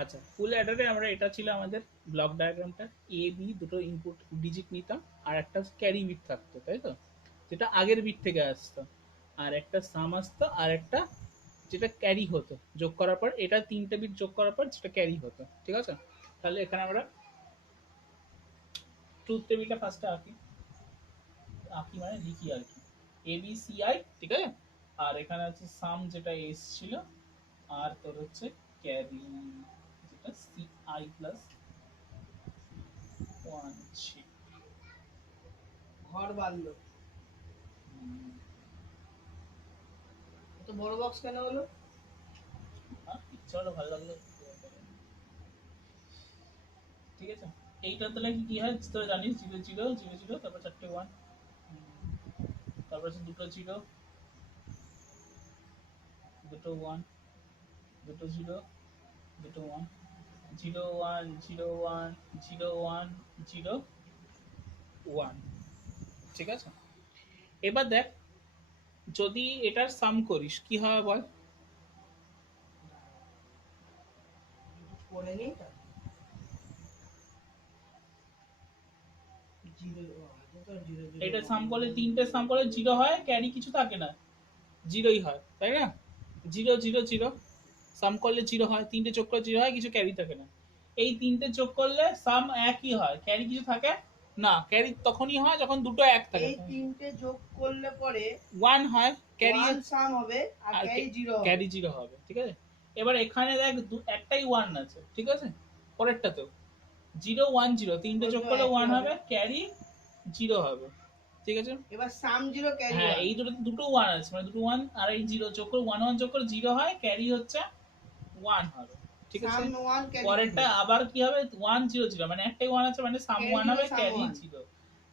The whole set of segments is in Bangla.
আচ্ছা, ফুল অ্যাডারে আমরা এটা ছিল আমাদের ব্লক ডায়াগ্রামটা, এ বি দুটো ইনপুট ডিজিট নিতাম, আর একটা ক্যারি বিট থাকতো, তাই তো, যেটা আগের বিট থেকে আসতো, আর একটা সাম আসতো, আর একটা যেটা ক্যারি হতো যোগ করার পর, এটা তিনটে বিট যোগ করার পর যেটা ক্যারি হতো, ঠিক আছে। তাহলে এখানে আমরা ট্রুথ টেবিলটা ফার্স্টে আঁকি, আঁকি মানে লিখি আর কি, এ বি সি আই, ঠিক আছে। আর এখানে আছে সাম যেটা এস ছিল, আর তোর হচ্ছে ক্যারি যেটা সি আই প্লাস ওয়ান ছিল। ঘর বাঁধলো, এত বড় বক্স কেন হলো? ইচ্ছা হলো ভালো লাগলো, ঠিক আছে। এইটা তাহলে কি হয় তোরা জানিস, জিরো জিরো জিরো জিরো, তারপর চারটে ওয়ান, তারপর আছে দুটো জিরো, দুটো ওয়ান, দুটো জিরো, দুটো one, zero one zero one zero one zero one, ঠিক আছে। এবার দেখ, যদি এটার সাম করিস কি হবে বল। করে নেই তার জিরো, তো জিরো জিরো এটা ওয়ান সাম করলে ওয়ান তিনটে জিরো। সাম করলে জিরো হয়, ক্যারি কিছু থাকে না, জিরোই হয়, তাই না। জিরো জিরো জিরো সাম করলে জিরো হয়, তিনটে যোগ করলে জিরো হয়, কিছু ক্যারি থাকে না। এই তিনটে যোগ করলে সাম একই হয়, ক্যারি কিছু থাকে না, ক্যারি তখনই হয় যখন দুটো এক থাকে, এই তিনটে যোগ করলে পরে ওয়ান হয়, ক্যারি ওয়ান সাম হবে আর আর ক্যারি জিরো হবে। ক্যারি জিরো হবে, ঠিক আছে। এবার এখানে দেখ একটাই ওয়ান আছে, ঠিক আছে, পরেরটাতেও জিরো ওয়ান জিরো, তিনটে যোগ ওইগুলো করলে একই ওয়ান হবে। হবে, ক্যারি জিরো হবে, ঠিক আছে। এবার সাম জিরো ক্যারি হ্যাঁ, ওয়ান। এই দুটো দুটো ওয়ান আছে, মানে দুটো ওয়ান আর এই জিরো যোগ করে ওয়ান ওয়ান যোগ করে জিরো হয়, ক্যারি হচ্ছে ওয়ান হবে, ঠিক আছে। সাম ওয়ান ক্যারি পরেরটা জিরো, আবার কি হবে, ওয়ান জিরো জিরো, মানে একটাই ওয়ান আছে, মানে সাম ক্যারি ওয়ান জিরো হবে, সাম ক্যারি ওয়ান, জিরো।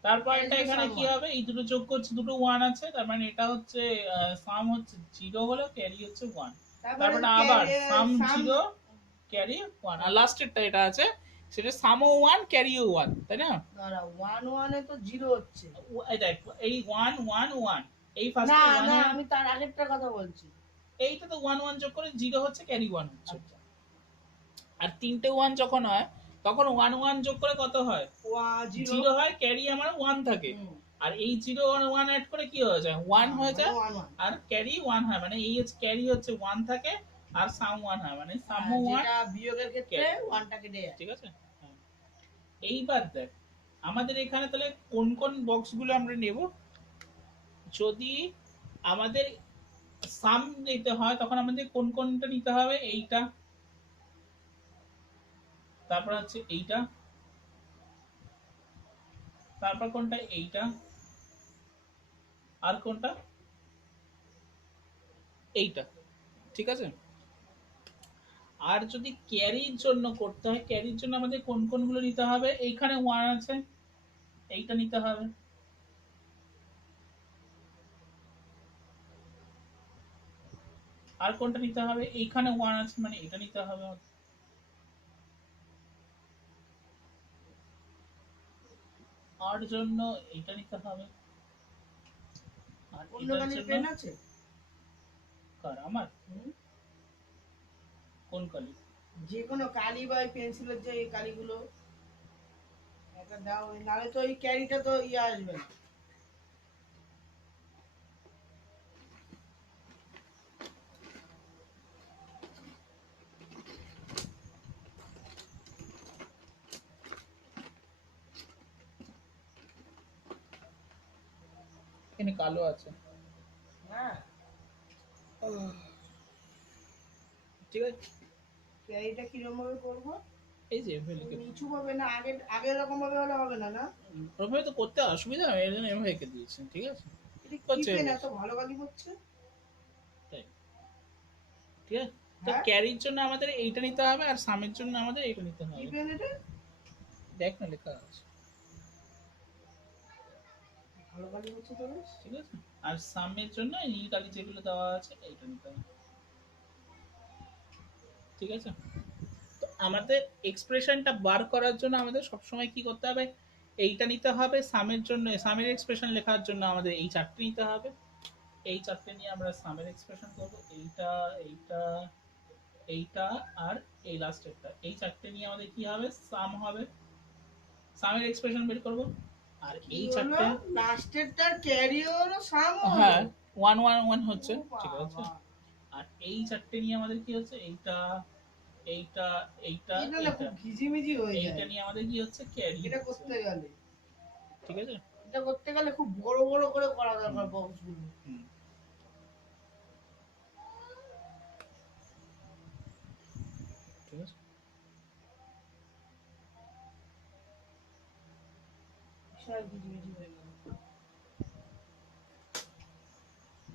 তারপর ক্যারি এটা জিরো এখানে সাম কি ওয়ান। হবে, এই দুটো যোগ করছে, দুটো ওয়ান আছে, তার মানে এটা হচ্ছে সাম হচ্ছে জিরো হলো, ক্যারি হচ্ছে ওয়ান। তারপরে তারপরে আবার ক্যারি সাম সাম, জিরো ক্যারি ওয়ান, আর লাস্টেরটা এটা আছে, সেটা সামও ওয়ান ক্যারিও ওয়ান, তাই না। দাঁড়া, ওয়ান ওয়ানে তো জিরো হচ্ছে। এই দেখ, এই ওয়ান ওয়ান ওয়ান, এই না ফার্স্টে ওয়ান না, ওয়ান, আমি তার আগেরটার কথা বলছি। এইটা তো ওয়ান ওয়ান যোগ করে জিরো হচ্ছে, ক্যারি ওয়ান হচ্ছে। আচ্ছা, আর তিনটে ওয়ান যখন হয়, তখন ওয়ান ওয়ান যোগ করে কত হয়, জিরো। জিরো হয়, ক্যারি আমার ওয়ান থাকে। হুম, আর এই জিরো ওয়ান ওয়ান অ্যাড করে কি হয়ে যায়, ওয়ান হয়ে মানে যায়, ওয়ান ওয়ান। আর ক্যারি ওয়ান হয়, মানে এই হচ্ছে ক্যারি হচ্ছে ওয়ান থাকে, আর সাম ওয়ান হয়, মানে সাম আর ওয়ান যেটা বিয়োগের ক্ষেত্রে ক্যারি, ওয়ানটা কেটে যায়। ঠিক আছে। হ্যাঁ। এইবার দেখ, আমাদের এখানে তাহলে কোন কোন বক্সগুলো আমরা নেব, যদি আমাদের সাম নিতে হয় তখন আমাদের কোন কোনটা নিতে হবে, এইটা, তারপর হচ্ছে এইটা, তারপর কোনটা, এইটা, আর কোনটা, এইটা, ঠিক আছে। আর যদি ক্যারির জন্য করতে হয়, ক্যারির জন্য আমাদের কোন কোনগুলো নিতে হবে, এইখানে ওয়ান আছে, এইটা নিতে হবে, আর কোনটা নিতে হবে, এইখানে ওয়ান আছে, মানে এটা নিতে হবে, আর জন্য এইটা নিতে হবে, আর অন্য এটার কালির জন্য, পেন আছে? কার আমার, হুম, কোন কালি, যে কোনো কালি বা পেন্সিলের যে এই কালিগুলো একটা দাও, নাহলে তো এই ক্যারিটা তো ইয়ে আসবে না। এখানে কালো আছে, হ্যাঁ, ঠিক আছে। ক্যারিটা কিরকম ভাবে করবো? এই যে এভাবে লিখে, নিচু ভাবে না, আগে আগের রকম ভাবে হলে হবে না, না? ওভাবে তো করতে অসুবিধা হয়, এর জন্য এভাবে এঁকে দিয়েছেন, ঠিক আছে, এটা কি করছে পেন এবার, এত ভালো কালি করছে? তাই, ঠিক আছে। তো হ্যাঁ, ক্যারির জন্য আমাদের এইটা নিতে হবে, আর সামের জন্য আমাদের এইটা নিতে কি হবে, পেন এটা? দেখ না লেখা আছে, ভালো কালি করছে তো বেশ। ঠিক আছে। আর সামের জন্য নীল কালি যেগুলো দেওয়া আছে এইটা নিতে হবে, ঠিক আছে। তো আমাদের এক্সপ্রেশনটা বার করার জন্য আমাদের সবসময় কি করতে হবে, এইটা নিতে হবে, সামের জন্য সামের এক্সপ্রেশন লেখার জন্য আমাদের এই চারটে নিতে হবে, এই চারটে নিয়ে আমরা সামের এক্সপ্রেশন করবো, এইটা, এইটা, এইটা আর এই লাস্টেরটা, এই চারটে নিয়ে আমাদের কি হবে, সাম হবে, সামের এক্সপ্রেশন বের করব। আর কি এই হলো চারটে, লাস্টেরটার ক্যারি হলো সাম হলো? হ্যাঁ 1 1 1 হচ্ছে, ও ঠিক আছে। বাবা, আর এই চারটে নিয়ে আমাদের কি হচ্ছে, এইটা এইটা এইটা এটা না এইটা, খুব ঘিজিমিজি হয়ে এইটা যায় নিয়ে আমাদের কি হচ্ছে, ক্যারি এটা হচ্ছে, করতে গেলে। ঠিক আছে। এটা করতে গেলে খুব বড় বড় করে করা দরকার হুম, বক্সগুলো। হুম, ঠিক আছে। বিশাল ঘিজিমিজি হয়ে গেল।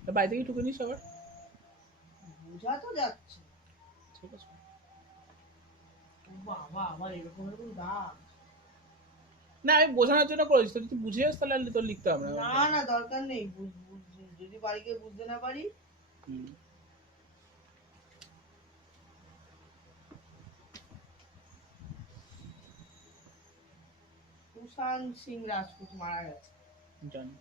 তা বাইরে থেকে টুকে নিস আবার, বোঝা তো যাচ্ছে। ঠিক আছে। ও বাবা, আবার এরকম এরকম দাগ। না আমি বোঝানোর জন্য করেছি, তুই যদি বুঝে যাস তাহলে তোর লিখতে হবে না। না না, দরকার নেই। যদি বাড়ি গিয়ে বুঝতে না পারি। হুম। সুশান্ত সিং রাজপুত মারা গেছে। জানি।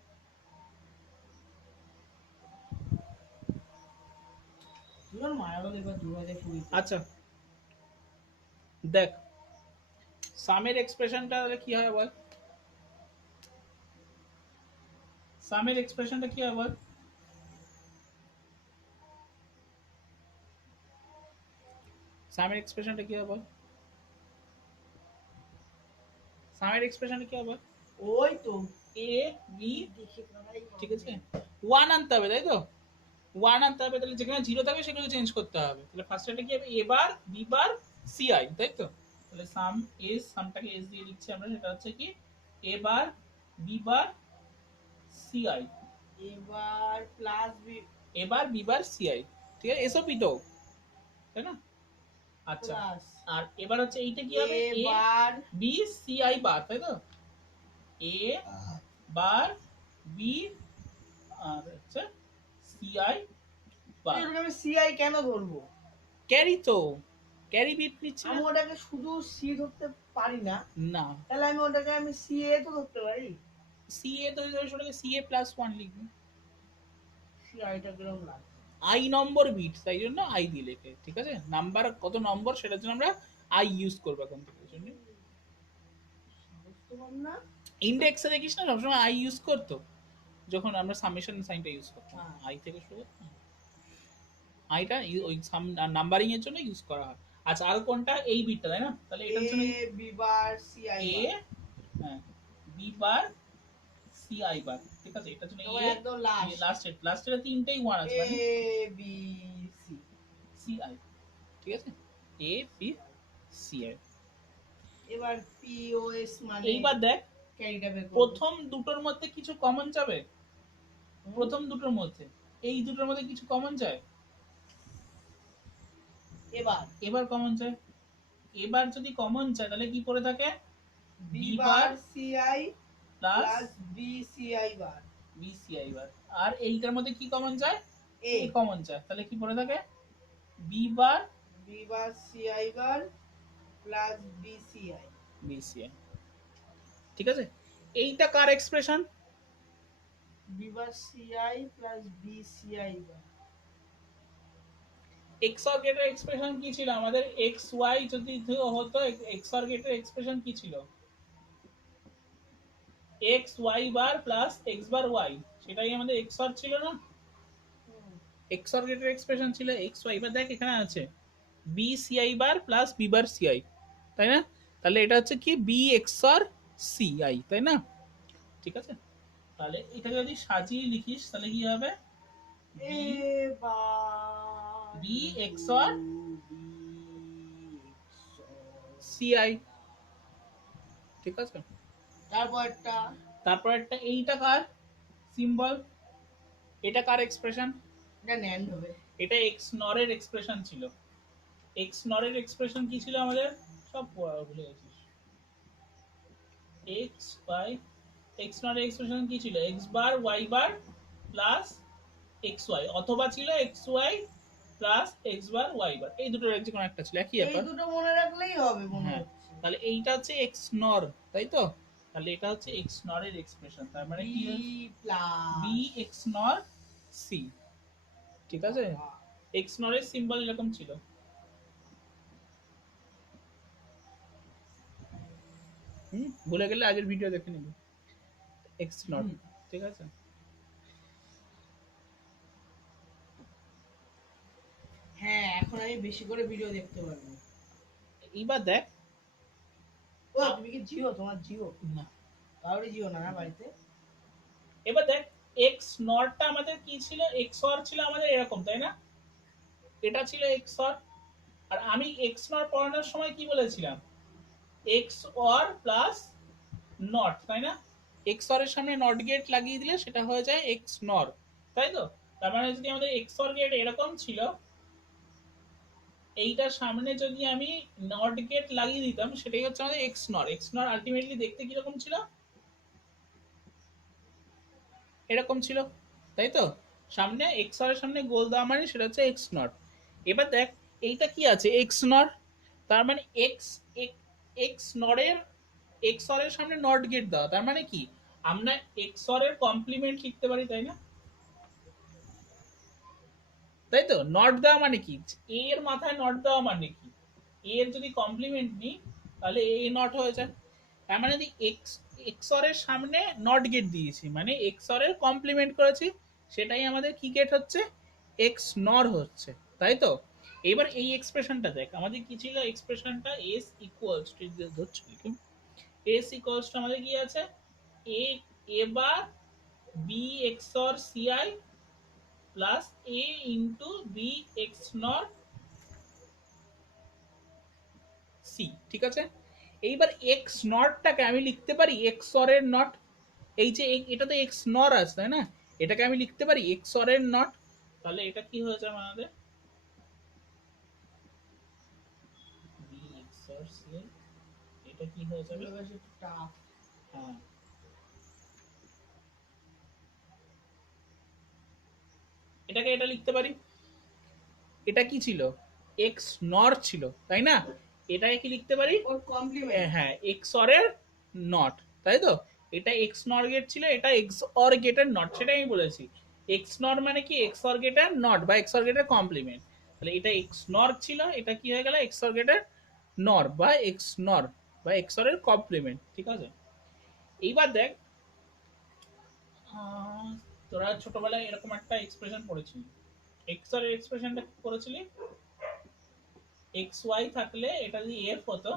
দুজন মারা গেল এবার 2020। আচ্ছা দেখ, সামের এক্সপ্রেশনটা তাহলে কি হয় বল, সামের এক্সপ্রেশনটা কি হয় বল, সামের এক্সপ্রেশনটা কি হয় বল, সামের এক্সপ্রেশনটা কি হয় বল, ওই তো এ বি, দেখে করাই ঠিক আছে, হবে। ওয়ান আনতে হবে তাই তো, ওয়ান আনতে হবে, তাহলে যেখানে জিরো থাকবে সেগুলো চেঞ্জ করতে হবে, তাহলে ফার্স্ট এটা কি হবে, A bar B bar C I, তাই তো। তাহলে সাম এস, সামটাকে এস দিয়ে দিচ্ছি আমরা, সেটা হচ্ছে কি A bar B bar C I, এবার plus B A bar B bar C I, ঠিক আছে, এসওপি তো, তাই না। আচ্ছা, প্লাস আর এবার হচ্ছে এইটা কি হবে, এ এবার বি সি আই বার, তাই তো, এ বার বি আর হচ্ছে সি আই বার, এটাকে আমি সিআই কেন ধরবো? ক্যারি তো, ক্যারি বিট নিচ্ছে আমি না, ওটাকে শুধু সি ধরতে পারি না, না তাহলে আমি ওটাকে আমি সিএ তো ধরতে পারি। সি এ তো ওটাকে সি এ প্লাস ওয়ান লিখবে, সিআইটা কিরকম লাগে? আই নম্বর বিট, তাই জন্য আই দিয়ে লেখে, ঠিক আছে, নাম্বার কত নম্বর সেটার জন্য আমরা আই ইউজ করবো এখন থেকে, জন্য বুঝতে পার না। ইন্ডেক্সে দেখিস না সবসময় আই ইউজ করতো, যখন আমরা সামেশন সাইনটা ইউজ করতাম, হ্যাঁ। আই থেকে শুরু করতাম, আইটা ওই নাম্বারিং এর জন্য ইউজ করা হয়। আচ্ছা আর কোনটা, এই বিটটা তাই না, তাহলে এটার জন্য এ বি বার সিআই এ, বার। হ্যাঁ বি বার সি আই বার, ঠিক আছে, এটার জন্য এবার এ, একদম লাস্ট লাস্টের তিনটেই ওয়ান আছে এ মানে বি সি। সি আই, ঠিক আছে, এ বি সি আই। এবার পিওএস মানে এইবার দেখ, ক্যারিটা বের করব। প্রথম দুটোর মধ্যে কিছু কমন যাবে, প্রথম দুটোর মধ্যে, এই দুটোর মধ্যে কিছু কমন যায়, এবার এবার কমন যায়, এবার যদি কমন যায় তাহলে কি করে থাকে, B B bar bar CI plus plus B CI bar. B C I bar, আর এইটার মধ্যে কি কমন যায়, এ এ কমন যায়, তাহলে কি পড়ে থাকে, B bar B bar CI bar plus B CI. B C I, ঠিক আছে। এইটা কার expression, B bar CI plus B CI bar. XOR গেটের এক্সপ্রেশন কি ছিল আমাদের, এক্স ওয়াই যদি হতো, এক্সঅর গেটের এক্সপ্রেশন কি ছিল, x y bar plus x bar Y, সেটাই আমাদের এক্সঅর ছিল না, এক্সঅর গেটের এক্সপ্রেশন ছিল এক্স ওয়াই, এবার দেখ এখানে আছে B C I bar plus B bar C I, তাই না, তাহলে এটা হচ্ছে কি বি এক্সঅর সি আই, তাই না, ঠিক আছে। তাহলে এটা যদি সাজিয়ে লিখিস তাহলে কি হবে, এবার বি এক্সঅর সি আই, ঠিক আছে। তারপরটা তারপর একটা এইটা কার সিম্বল, এটা কার এক্সপ্রেশন, এটা ন্যান্ড হবে। এটা এক্স নরের এক্সপ্রেশন ছিল, এক্স নরের এক্সপ্রেশন কি ছিল আমাদের, সব ভুলে গেছিস, এক্স ওয়াই, এক্স নরের এক্সপ্রেশন কি ছিল, x bar y bar plus x Y, অথবা ছিল x Y plus x bar y bar, এই দুটোর যে কোনো একটা ছিল, একই এই ব্যাপার। দুটো মনে রাখলেই হবে মনে হ্যাঁ, হচ্ছে। তাহলে এইটা হচ্ছে এক্স নর, তাই তো, তাহলে এটা হচ্ছে এক্স নরের এক্সপ্রেশন, তার মানে কি B plus B XNOR C, ঠিক আছে, এক্স নরের সিম্বল এরকম ছিল, ভুলে গেলে আগের ভিডিও দেখে নিবি, এক্স নট। হুম। ঠিক আছে, হ্যাঁ, এখন আমি বেশি করে ভিডিও দেখতে পারবো। এইবার দেখ। ও তুমি কি জিও? তোমার জিও? না, কারোরই জিও না না বাড়িতে? এবার দেখ, এক্স নটটা আমাদের কি ছিল, এক্স অর ছিল আমাদের এরকম, তাই না? এটা ছিল এক্স অর। আর আমি এক্স নট পড়ানোর সময় কি বলেছিলাম, এক্স অর প্লাস নট, তাই না? এক্স অর এর সামনে নট গেট লাগিয়ে দিলে সেটা হয়ে যায় এক্স নর, তাই তো? তার মানে যদি আমাদের এক্স অর গেট এরকম ছিল, এইটার সামনে যদি আমি নট গেট লাগিয়ে দিতাম, সেটাই হচ্ছে আমাদের এক্স নর। এক্স নর আলটিমেটলি দেখতে কিরকম ছিল, এরকম ছিল, তাই তো? সামনে এক্স অর এর সামনে গোল দেওয়া মানে সেটা হচ্ছে এক্স নট। এবার দেখ, এইটা কি আছে, এক্স নর। তার মানে এক্স এক্স নরের, এক্স অর এর সামনে নট গেট দেওয়া, তার মানে কি, আমরা এক্স অর এর কমপ্লিমেন্ট লিখতে পারি, তাই না? তাই তো, নট দেওয়া মানে কি, এ এর মাথায় নট দেওয়া মানে কি, এ এর যদি কমপ্লিমেন্ট নিই তাহলে এ নট হয়ে যায়। তার মানে যদি এক্স এক্স অর এর সামনে নট গেট দিয়েছি মানে এক্স অর এর কমপ্লিমেন্ট করেছি, সেটাই আমাদের কি গেট হচ্ছে, এক্স নর হচ্ছে, তাই তো? এবার এই এক্সপ্রেশনটা দেখ, আমাদের কি ছিল এক্সপ্রেশনটা, এস ইকুয়ালস টু, ধরছি এস ইকুয়ালস টু আমাদের কি আছে, A A bar B x or CI plus A into B XNOR C, ঠিক আছে? এইবার এক্স নটটাকে আমি লিখতে পারি এক্স অর এর নট। এই যে এটা তো এক্স নর আছে, তাই না? এটাকে আমি লিখতে পারি এক্স অর এর নট। তাহলে এটা কি হয়ে যাবে আমাদের, বি এক্স অর সি, এটা কি হয়ে যাবে, এগুলো বেশ একটু টাফ। হ্যাঁ, এটাকে এটা লিখতে পারি, এটা কি ছিল, এক্স নর ছিল, তাই না? এটাকে কি লিখতে পারি, ওর কমপ্লিমেন্ট। হ্যাঁ এক্স অর এর নট, তাই তো? এটা এক্স নর গেট ছিল, এটা এক্স অর গেটের নট, সেটাই আমি বলেছি। এক্স নর মানে কি, এক্স অর গেটের নট বা এক্স অর গেটের কমপ্লিমেন্ট। তাহলে এটা এক্স নর ছিল, এটা কি হয়ে গেল, এক্স অর গেটের নর বা এক্স নর বা এক্স অর এর কমপ্লিমেন্ট, ঠিক আছে? এইবার দেখ, তোরা ছোটবেলায় এরকম একটা এক্সপ্রেশন পড়েছিলি, এক্স অর এর এক্সপ্রেশনটা কি করেছিলি, এক্স ওয়াই থাকলে এটা যদি এফ হতো,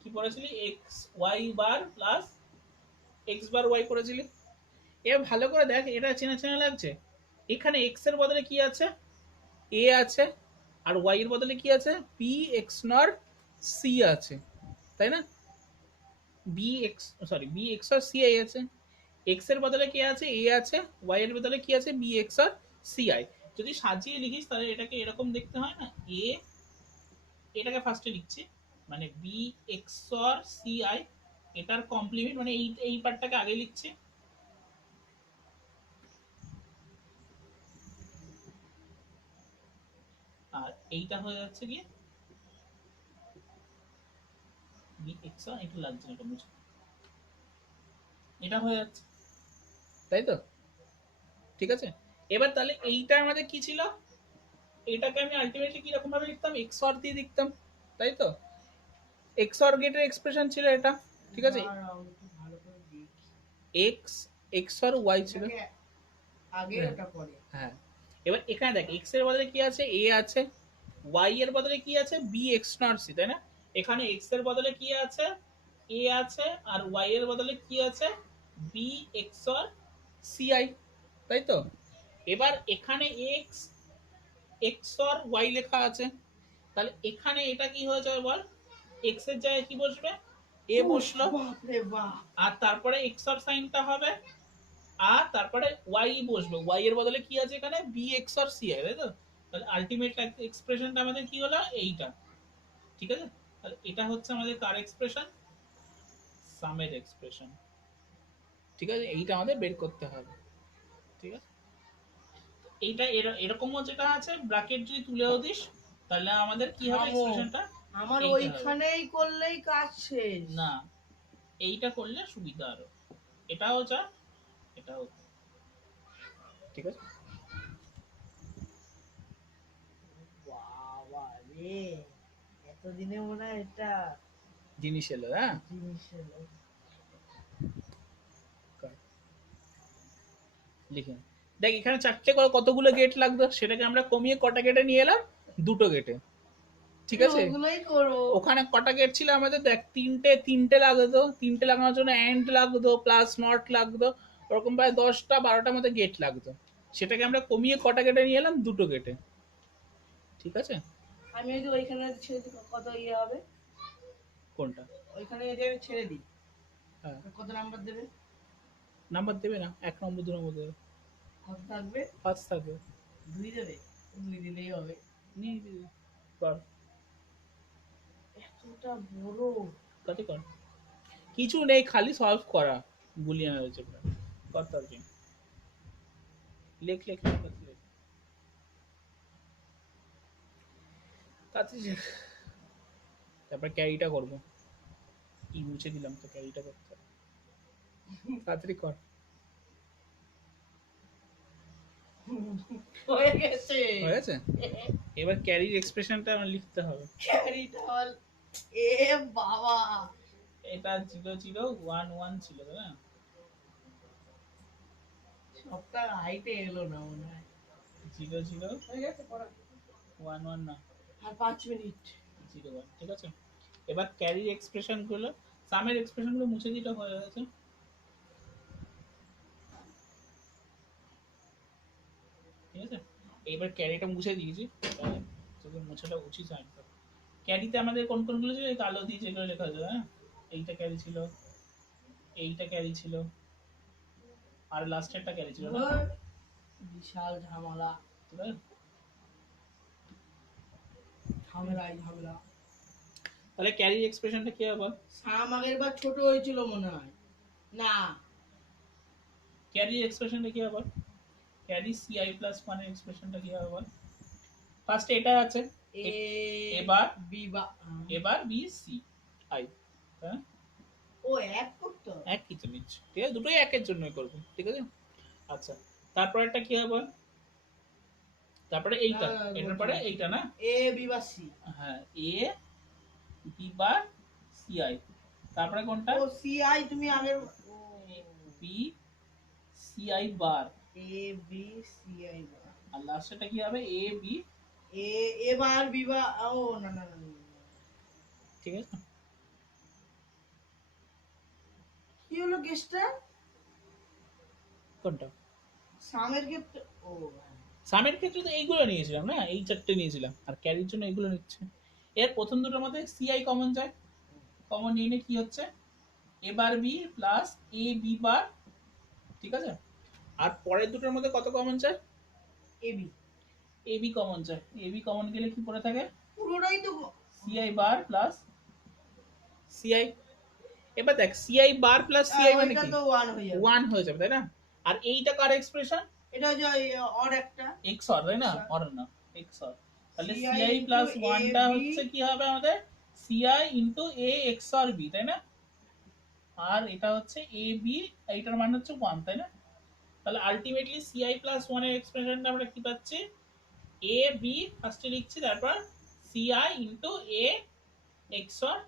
কি করেছিলি, x y bar plus x bar Y করেছিলি। এ ভালো করে দেখ, এটা চেনা চেনা লাগছে। এখানে এক্স এর বদলে কি আছে, এ আছে, আর ওয়াই এর বদলে কি আছে, বি এক্স নর সি আছে, তাই না? B X, sorry, B X আর সি আই আছে। এক্স এর বদলে কি আছে, এ আছে, ওয়াই এর বদলে কি আছে, বি এক্স আর সি আই। যদি সাজিয়ে লিখিস তাহলে এটাকে এরকম দেখতে হয় না, এ, এটাকে ফার্স্টে লিখছি, মানে বি এক্স আর সি আই, এটার কমপ্লিমেন্ট মানে এই পার্টটাকে আগে লিখছি, আর এইটা হয়ে যাচ্ছে গিয়ে বি এক্স আর, এটা লাগছে না, এটা মুছে, এটা হয়ে যাচ্ছে, তাই তো? ঠিক আছে, এবার তাহলে এইটা আমাদের কি ছিল, এটাকে আমি আলটিমেটলি কি রকম ভাবে লিখতাম, এক্স অর দিয়ে লিখতাম, তাই তো? এক্স অর গেটের এক্সপ্রেশন ছিল এটা, ঠিক আছে? দাঁড়াও একটু ভালো করে দেখি। এক্স এক্স অর ওয়াই ছিল, এটাকে আগে হ্যাঁ ওটা পরে। হ্যাঁ। এবার এখানে দেখ, এক্স এর বদলে কি আছে, এ আছে, ওয়াই এর বদলে কি আছে, বি এক্স নট সি, তাই না? এখানে এক্স এর বদলে কি আছে, এ আছে, আর ওয়াই এর বদলে কি আছে, B x or C I, তাই তো? এবার এখানে এক্স এক্স অর ওয়াই লেখা আছে, তাহলে এখানে এটা কি হয়ে যাবে বল, এক্স এর জায়গায় কি বসবে, এ উফ, বসলো, বাপ রে বাপ। আর তারপরে এক্স অর সাইনটা হবে, আর তারপরে ওয়াই বসবে, ওয়াই এর বদলে কি আছে এখানে, B x or C I, তাই তো? তাহলে আলটিমেট এক্সপ্রেশনটা আমাদের কি হলো, এইটা, ঠিক আছে? তাহলে এটা হচ্ছে আমাদের কার এক্সপ্রেশন, সামের এক্সপ্রেশন, ঠিক আছে? এইটা আমাদের বের করতে হবে, ঠিক আছে? এইটা এরকমও যেটা আছে, ব্র্যাকেট যদি তুলেও দিস তাহলে আমাদের কি হবে থামো, এক্সপ্রেশনটা, আমার এইটা হবে। ওইখানেই করলেই কাজ শেষ। না, এইটা করলে সুবিধা আরো, এটাও যা, এটাও যা, ঠিক আছে? বাবা রে, এতদিনে মনে হয় এটা জিনিস এলো, হ্যাঁ। জিনিস এলো। লিখে নে। দেখ এখানে চারটে করে কতগুলো গেট লাগতো, সেটাকে আমরা কমিয়ে কটা গেটে নিয়ে এলাম, দুটো গেটে। ঠিক আছে, ওগুলোই করবো। ওখানে কটা গেট ছিল আমাদের, দেখ তিনটে লাগতো, তিনটে লাগানোর জন্য অ্যান্ড লাগতো প্লাস নট লাগতো, ওরকম প্রায় 10টা 12টার মতো গেট লাগতো। সেটাকে আমরা কমিয়ে কটা গেটে নিয়ে এলাম, দুটো গেটে। ঠিক আছে, আমি যদি ওইখানে ছেড়ে দিই কত ইয়ে হবে? কোনটা? ওইখানে যদি আমি ছেড়ে দিই হ্যাঁ, কত নাম্বার দেবে? নাম্বার দেবে না, 1 নম্বর 2 নম্বর দেবে, কত থাকবে? 5 থাকবে। 2 দেবে? 2 দিলেই হবে। নিয়ে দিবি, কর, এতটা বড়! কত কর, কিছু নেই, খালি সলভ করা, বুলিয়ান হয়েছে পুরো। কর তার জন্য লেখ লেখ লেখ লেখ লেখ। তাড়াতাড়ি লেখ। তারপর ক্যারিটা করবো, কি মুছে দিলাম তো, ক্যারিটা করতে হবে। তাড়াতাড়ি কর। হয়ে গেছে। হয়ে গেছে, এবার ক্যারির এক্সপ্রেশনটা আমার লিখতে হবে। ক্যারিটা হল এ বাবা! এটা 0 0 1 1 ছিল তাই না? সবটা হাইটে এলো না মনে হয়। 0 0 হয়ে গেছে পড়া। 1 1 না, আর 5 মিনিট। 0 1, ঠিক আছে। এবার ক্যারির এক্সপ্রেশন গুলো, সামের এক্সপ্রেশন গুলো মুছে দিলে হয়ে গেছে। ঠিক আছে, এবার ক্যারিটা মুছে দিয়েছি, তোকে মুছাটা উচিত হয়নি। ক্যারিতে আমাদের কোন কোনগুলো ছিল, এই কালো দিয়ে যেগুলো লেখা আছে, হ্যাঁ, এইটা ক্যারি ছিল, এইটা ক্যারি ছিল, আর লাস্টেরটা ক্যারি ছিল না? ধুর, বিশাল ঝামেলা। ঠিক আছে, ঝামেলাই ঝামেলা। তাহলে ক্যারির এক্সপ্রেশনটা কি হবে? সাম আগের বার ছোট হয়েছিল মনে হয়। না, ক্যারির এক্সপ্রেশনটা কি হবে? ক্যারি CI প্লাস 1 এর এক্সপ্রেশনটা কি হবে? ফার্স্টে এটা আছে, এ এবার বি বা এবার BCI, হ্যাঁ, ও এক করতে হবে। এক কিছু নিচ্ছে, ঠিক আছে, দুটোই একের জন্যই করবো, ঠিক আছে। আচ্ছা, তারপর একটা কি হবে? তারপরে এইটা, না, না, এটার বলছি পরে না। এইটা না? এ বি বা সি। হ্যাঁ, B বার CI, তারপরে কোনটা? ও সি আই তুমি আগের BCI bar, A B C I বা আর লাস্টেরটা কি হবে? AB, এ এবার বি বা ও না না না না, না। ঠিক আছে। কি হলো কেসটা? কোনটা? সামের ক্ষেত্রে ও হ্যাঁ। সামের ক্ষেত্রে তো এইগুলো নিয়েছিলাম না, এই চারটে নিয়েছিলাম, আর ক্যারির জন্য এগুলো নিচ্ছে। এর প্রথম দুটোর মধ্যে CI কমন যায়, কমন নিয়ে নিয়ে কি হচ্ছে? A bar B plus AB বার, ঠিক আছে। আর পরের দুটোর মধ্যে কত কমন চায়? এ বি AB কমন চায়, AB কমন গেলে কি পড়ে থাকে? পুরোটাই তো CI বার প্লাস CI। এবার দেখ CI বার প্লাস CI মানে ওইটা কি? তো 1 হয়ে যাবে। 1 হয়ে যাবে তাই না? আর এইটা কার এক্সপ্রেশন? এটা হচ্ছে অর একটা XOR তাই না? XOR অর না, XOR। তাহলে CI CI plus into 1টা AB হচ্ছে কি হবে আমাদের? CI into A XOR B তাই না? আর এটা হচ্ছে AB, এইটার মান হচ্ছে 1 তাই না? তাহলে আলটিমেটলি CI প্লাস 1 এর এক্সপ্রেশনটা আমরা কি পাচ্ছি? AB ফার্স্টে লিখছি, তারপর CI into A XOR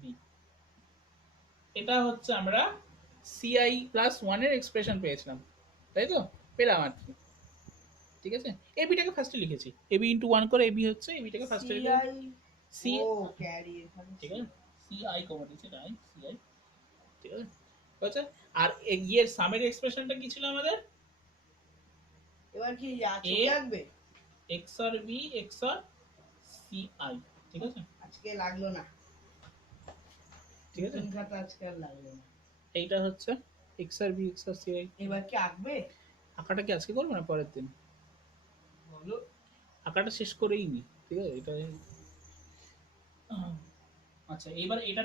B। এটা হচ্ছে আমরা CI প্লাস 1 এর এক্সপ্রেশন পেয়েছিলাম, তাই তো? পেলাম আর কি, ঠিক আছে। এবিটাকে ফার্স্টে লিখেছি, এবি ইনটু 1 করে এবি হচ্ছে, এবিটাকে ফার্স্টে লিখেছি সিআই সি, ও ক্যারি এখানে ঠিক আছে, CI কমন দিয়েছে, তাই CI, ঠিক আছে। আচ্ছা, আর ইয়ের সামের এক্সপ্রেশনটা কি ছিল আমাদের? এবার কি A ছবি আঁকবে? XOR B XOR CI, ঠিক আছে, আজকে লাগলো না, ঠিক আছে। নতুন খাতা আজকে আর লাগলো না। এইটা হচ্ছে XOR B XOR CI। এবার কি আঁকবে? আঁকাটা কি আজকে করবো না পরের দিন? বলো। আঁকাটা শেষ করেই নি, ঠিক আছে, এটা। আচ্ছা, এবার এটা থেকে